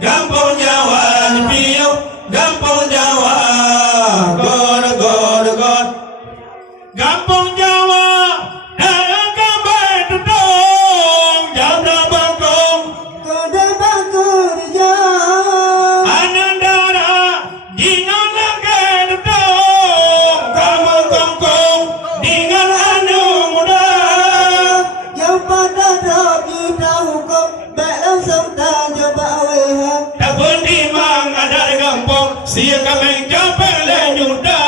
Kampung Jawa piu, Kampung Jawa god god god. Kampung Jawa gambar tutong jabra bangkong. Koda bakur ya Anandara dengan langgar tutong kamu kongkong dengan anu muda. yang pada rabi hukum baik serta jaba weha Tak pun dimang ada di kampung sia kami capek lenyuda.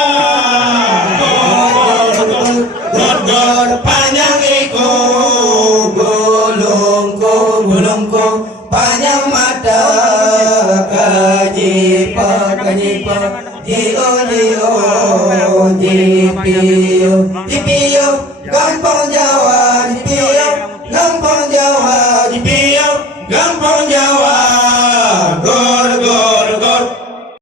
God God panjang iko gulungku panjang mata kajipa jio jipio Kampung Jawa jipio Kampung Jawa jipio